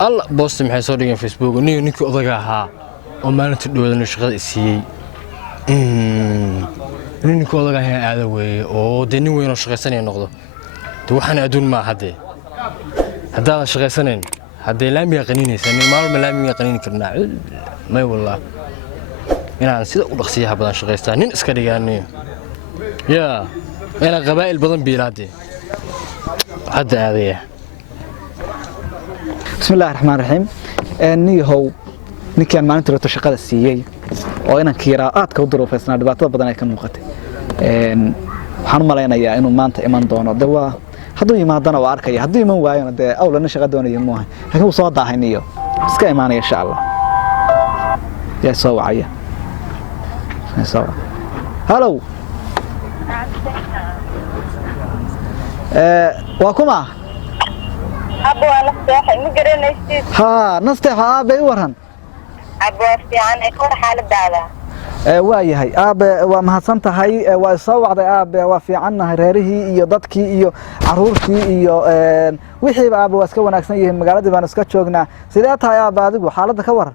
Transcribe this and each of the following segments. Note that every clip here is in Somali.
الله بوست maxay soo dhigeen Facebook ninkii odaga ahaa oo maalinta dhawada shaqada siiyay ninkii odaga ahaa aad weey oo nin weyn oo shaqaysanay noqdo waxaan aduun ma hadee hadaa shaqaysaneen hadee laamiga qaniinaysan maalmo laamiga qaniin karnaa may wallah inaan sida u dhaqsiyaha badan shaqaystaa nin iska dhigaanay ina qabaa'il badan biilaade hadda aadaya بسم الله الرحمن الرحيم نيهو نكان مالنت لو shaqada siiyay oo inaan kiiraad ka u duruufeysnaa dhibaatada badan ay ka muuqatay waxaan u maleynayaa inuu maanta iman doono dawaa hadduu yimaadana waa arkaya hadduu iman waayona dee awlana shaqo doonayo mooha laakiin uu soo daahayniyo iska imaanaya insha Allah yaa soo wacaya hello waa kuma أبو نصيحة مقرن يشتيت ها نصيحة أبي ورهن أبو أفتيان يكون حال الدعوة waayahay aabe waa mahadsan tahay waa soo wacday aabe waa fiicannahay reerihii iyo dadkii iyo caruurtii iyo wixii aabe waa iska wanaagsan yihiin magaaladii baan iska joognaa sidee tahay aabe adigu xaaladda ka waran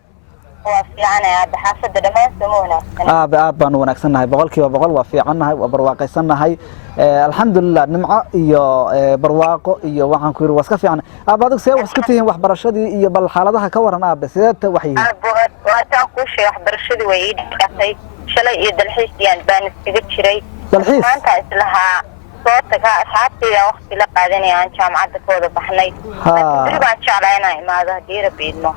waa fiicanay aabe xaafadda dhammaan samoona aabe aad baan wanaagsannahay boqolkiiba boqol waa fiicannahay waa barwaaqaysannahay alxamdulillah nimco iyo barwaaqo iyo waxaan ku yiri waa iska fiican aabe adigu see wax isku tihiin waxbarashadii iyo bal xaaladaha ka waran aabe sidee ta wax yihiin waa taan ku sheegay waxbarashadii way ii dhacday shalay iyo dalxiisiyaan baan iskaga jiray dalxiis maanta islahaa soo tagaa asxaabtayda waqti la qaadanayaan jaamacadda ka wada baxnay baan jeclaa inaan imaado haddii rabbi idmo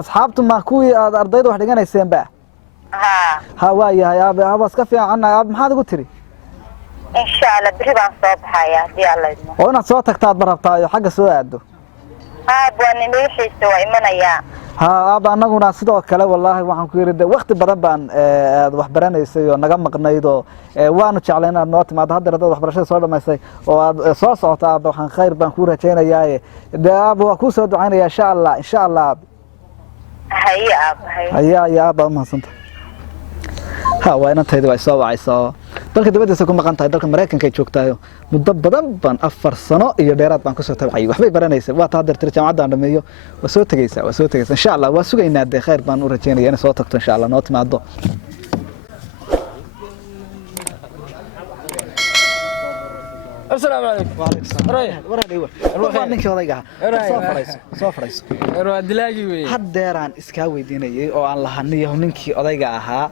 asxaabtu ma kuwii aad ardayda wax dhiganayseen ba ha waayahay aabe aba iska fiicannahay aabe maxaad ugu tiri insha Allah bari baan soo baxayaa haddii alla idmo oo inaad soo tagtaad barabtaayo xagga soo aado baan nimeeshiisa waa imanayaa aba anaguna sidoo kale wallahi waxaan ku yiri waqti badan baan wax baranaysay oo naga maqnayd oo waanu jeclay inaad noo timaado hadda dad waxbarashada soo dhameysay oo aad soo socoto aba waxaan khayr baan ku rajaynayaa aba waa ku soo ducaynayaa insha Allah haya aba mahadsantahay waa inantayda way soo wacaysaa dalka dibadiisa ku maqan tahay dalka Mareykanka ay joogtaayo muddo badan baan 4 sano iyo dheeraad baan ku soo tabcay waxbay baranaysaa waa taa dartir jaamacadda aan dhameeyo waa soo tagaysaa insha Allah waa sugaynaa de khayr baan u rajaynayaa in soo tagto insha Allah noo timaado السلام عليكم وعليكم السلام ورا ninka odayga soo farayso dilaaji weey haddeeraan iska weydiinayay oo aan lahaniyo ninkii odayga ahaa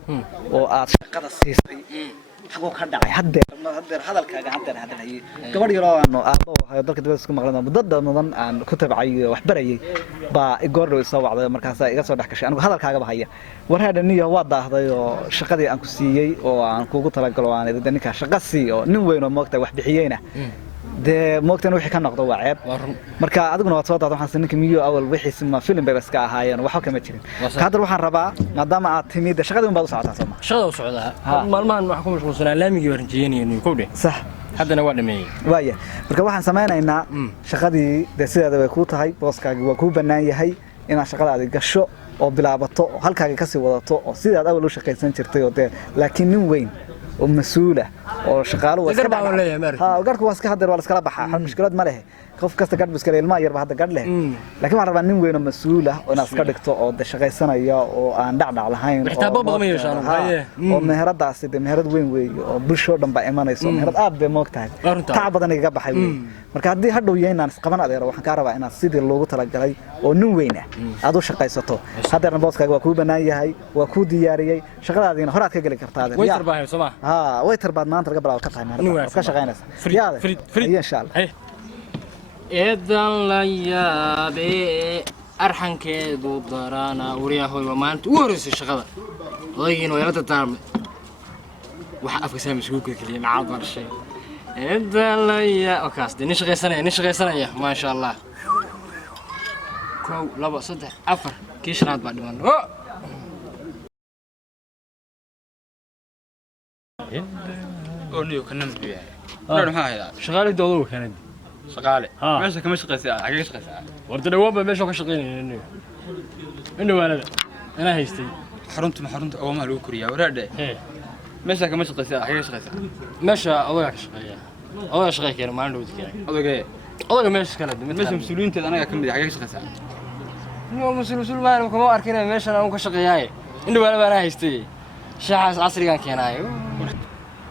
oo aad shaqada siisay xaqo ka dhacay haddeer hadalkaaga hadalay gabadh yar oo aan aado waxa dalka dibadda isku maqlan muddo mudan aan ku tabcay wax barayay ba goordhow soo wacday markaas iga soo dhaxkashay anigu hadalkaaga bahaya warhaadaniyo waa daahday oo shaqadii aan ku siiyay oo aan kuugu talagalo aan idin ninka shaqo siiyo nin weyn oo moogtay wax bixiyayna de moogtan wixii ka noqdo waa ceeb marka adiguna waad soo daado waxaan ninka miyo awal wixii sima film bay iska ahaayeen waxa kama jirin hadda waxaan rabaa maadaama aad timid shaqadii un baad u socotaa Soomaa shaqada u socdaa maalmahan wax ku mashquulsanaa laamigii warjiyeenayeen ku dhig sax haddana waa dhameeyay waaya marka waxaan sameynaynaa shaqadii de sidaada way ku tahay booskaaga waa ku banaan yahay inaad shaqadaada gasho oo bilaabato halkaaga ka sii wadato oo sidaad awal u shaqaysan jirtay oo de laakiin nin weyn oo mas'uula oo shaqaalo iska dhaca garku waa iska hadar wala iskala baxaa mushkilad ma leh qof kasta gadh iska ilma yar ba hadda gadh leh laakiin waxaan rabaa nin weyn oo mas'uul ah oo inaad iska dhigto oo de shaqaysanaya oo aan dhacdhac lahayn oo meheradaasi de meherad weyn weey oo bulsho dhan ba imanayso meherad aad bay moogtahay tac badan iga baxay weey marka haddii hadhow yeynaan isqaban adeero waxaan ka rabaa inaad sidii loogu talagalay oo nin weyn ah aad u shaqaysato hadda booskaaga waa ku banaan yahay waa ku diyaariyay shaqadaadina horaad ka gali kartaa way tarbaahay Soomaa way tarbaad maanta laga bilaabo ka tahay meherad ka shaqaynaysa insha Allah eedan la yaabe arxankeedu darana wariyahoy waa maanta u horeysay shaqada odaygiina way la tartaamay waxa afka saami isku kaliya nacaad barshay eedan la yaa okaas nin shaqaysanaya ma sha Allah kow laba saddex afar kiishanaad baa dhiman niyo kana mudbiya maxaa haydaa shaqaalay dawladda kanadi shaqaale meesha kama shaqaysaa xagee shaqaysaa warda dhawaanba meesha ka shaqeynayna indhawaanada ana haystay xarunta awamaha lagu koriyaa waraadhe meesha kama shaqaysaa xagee shaqaysaa meesha odaga ka shaqeeya odaga shaqeeya maalin dhawd keenay odaga meesha kala meesha mas'uuliyiinteeda anaga kamid ah xagee shaqaysaa نيو مسلسل ما أنا كمان أركينا ماشي أنا أمك شقياي إنه ولا أنا هيستي شاحس عصري كان كناي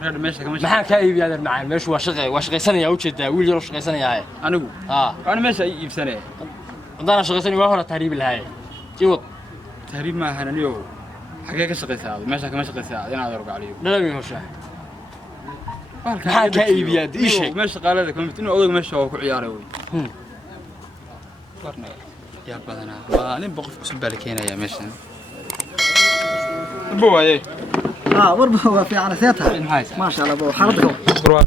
هذا ماشي كمان maxaa ka iibiyaa macaan meeshu waa shaqaysanaya u jeedaa wiil yar oo shaqaysanaya anigu ana meesha ay iibsanay hadana shaqaysanay waa hore tahriib lahaay jiwad tahriib ma ahan aniyo xagee ka shaqaysaa meesha kama shaqaysaa inaad arko caliyo dhalay hosha maxaa ka iibiyaa diishay meesha qaalada kamid inuu odag meesha oo ku ciyaaray way warna yaa badana waa nin boqof cusub baa la keenayaa meeshan boowaye warba fi ana seeta ma sha Allah xaaladda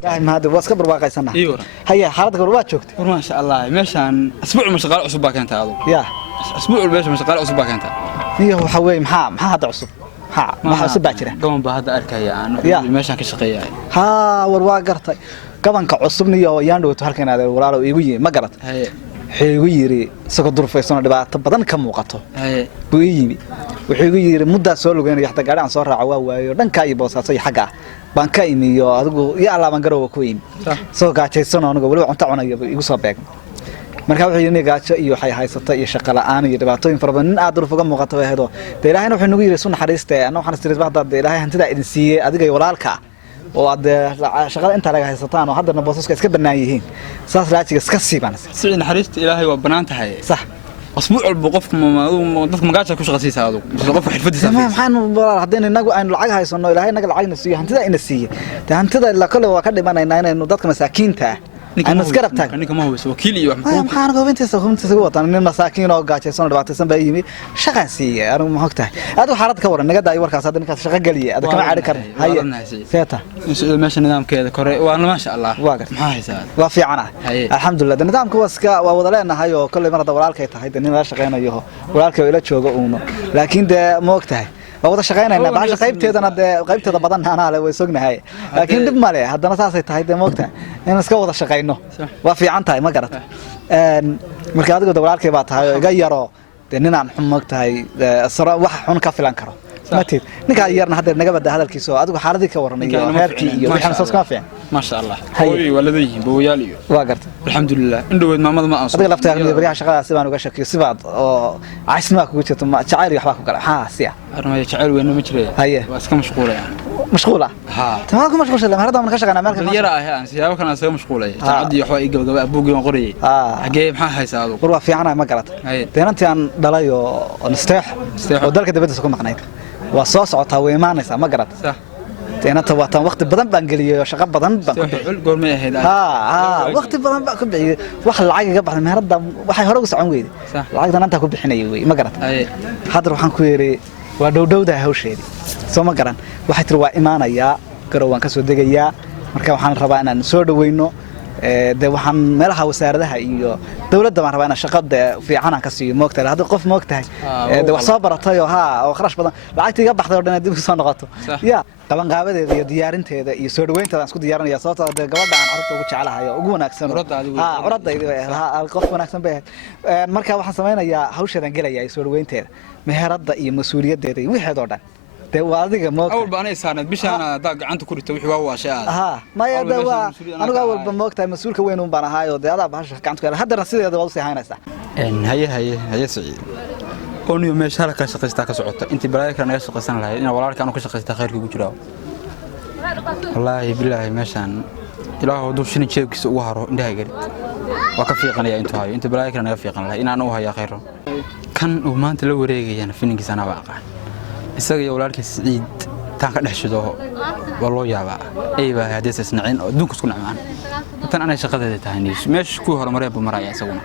ka ma hada waska barwaaqaysana haya xaaladda waa joogtay ma sha Allah meeshan asbuuc ma shaqaal cusub baa keentay adu ya asbuuc meesha ma shaqaal cusub baa keentay niyo waxa weey maxaa hada cusub waxa cusub baa jira gaban baa hada arkaya aan meeshan ka shaqeeyay war waa gartay gabanka cusub niyo yaan dhawto halkan aad walaalo iigu yimi ma garat xeegu yiri isagoo durfaysan dhibaato badan ka muuqato buu yimi wuxuu yiri mudda soo lugeynay xataa gaadhaan soo raaco waa waayo dhanka iyo boosaaso iyo xagga baan ka imiyo adigu iyo alaaban garow ku yimi soo gaajaysan anigu waliba cunto cunayo igu soo beeg marka wuxuu yiri gaajo iyo waxay haysata iyo shaqo la'aan iyo dhibaatooyin fara badan aad durfuga muuqato way hado Ilaahayna wuxuu nagu yiri sun naxariistay anna waxaan istiribada Ilaahay hantida idin siiyay adiga iyo walaalka oo aad shaqada inta laga haysataan oo hadana boosaska iska banaan yihiin saas raajiga iska siiban si naxariista Ilaahay waa banaan tahay sax asbuuc walba qofku dadka magaasha ku shaqaysiisa adigu qof xirfadiisa maxaan walaal hadeen inagu aan lacag haysano Ilaahay naga lacagna siiyo hantida ina siiyay hantida la kale waa ka dhimanayna inaynu dadka masaakiinta أنا سكرت تاج. أنا كمان هو وكيل يوم. أنا قومت سويت أنا مساكين أو قاعد يسون دبعت سن بيجي شغاسي أنا ما هكته. هذا حارات كورة نقدر أي ورك أصلا نكاس شغال قليل هذا كمان عارف كر. هاي. سيتا. ماشي النظام كذا كورة وأنا ما شاء الله. واقف. ما هي سهل. وفي عنا. الحمد لله. النظام كويس كا ووضلنا هايو كل مرة دورال كيتا هاي دنيا شغالنا يوه ورال كيلا شو قومنا. لكن ده ما وقته. وهذا شغالنا إن بعد قيبته أنا قيبته ده بدن أنا على ويسوقنا هاي. لكن دب ماله هذا نصاص هاي ده ما وقته. إن سكوا ده شغالنا. وفي عنتها ما قرأت. مركز هذا دورالك بعتها غيره ديننا عن حمقت هاي الصراحة واحد حن كافلان كرو. ما تير نكايرنا هذا نجبد هذا الكيسو هذا حالتي كورني هابتي وحنا صوص كافي ما شاء الله هاي ولدي بويالي واقرت الحمد لله عنده ما أنصح هذا لفتها غني بريها شغلة سبان وقشك سباد عايز ما كوجت ثم شعير يحبك وقال ها سيا أنا شعير وين مشري هي بس كم مشغولة يعني مشغولة ها تمام مشغولة لما هذا من كشك أنا مالك يرى يعني سيابك أنا سوي مشغولة تعدي حوالي قبل أبوي وقري حقيقة محا هاي سادو قروا في عنا ما قرأت تين أنت عن دلايو نستح ودلك دبيت سكون مقنعين وصوص عطاوي ما نسا ما قرأت صح تينا تواتن وقت بدن بانجلي شغال بدن بان قرمي هيدا وقت بدن كبعي wax lacag iga baxday meherada waxay hore ugu socon weeyday lacagdan anta ku bixinay weey ma garat hadar waxaan ku yeeray waa dhowdhowda hawsheedi soo ma garan waxay tir waa imaanaya garowan ka soo degayaa marka waxaan rabaa inaan soo dhaweyno de waxaan meelaha wasaaradaha iyo dawladda ma rabaa inaan shaqada fiican ka siiyo moogtahay hadii qof moogtahay de wax soo baratay oo kharash badan lacagta iga baxday oo dhan dib u soo noqoto ya qaban qaabadeeda iyo diyaarinteeda iyo soo dhaweynteeda aan isku diyaarinaya sababtoo ah gabadha aan carruurta ugu jecelahay oo ugu wanaagsan uradayda qof wanaagsan bay marka waxaan sameynayaa hawshadan galaya soo dhaweynteeda meherada iyo mas'uuliyadeeda iyo wixii oo dhan adiga moogta أول بأنا إنسان بيشان ذاك عنده كل توحي وهو أشياء ما يدوا أنا أول بموقتها مسؤول كوينهم بنا هاي وده هذا بحش كانت كده هذا رصيد هذا والله هاي نسا إن هي سعيد أوني مش هلا كشخص تاك سعوت أنت برايك أنا كشخص أنا لا إن والله كانوا كشخص تخير كوجراو والله بالله مشان إله دوب شنو شيء كيس وهره إنده قريت وكفي قناة أنت هاي أنت برايك أنا كفي قناة إن أنا وهاي خيره كان وما أنت لو ريجي أنا فيني كيس أنا واقع isaga iyo walaalkiis ciid taan ka dhaxshido waa loo yaabaa ayba hadees isnacin oo adduunka isku nacmaan tan anay shaqadeeda tahay meesh ku horumaraya buu maraya isaguna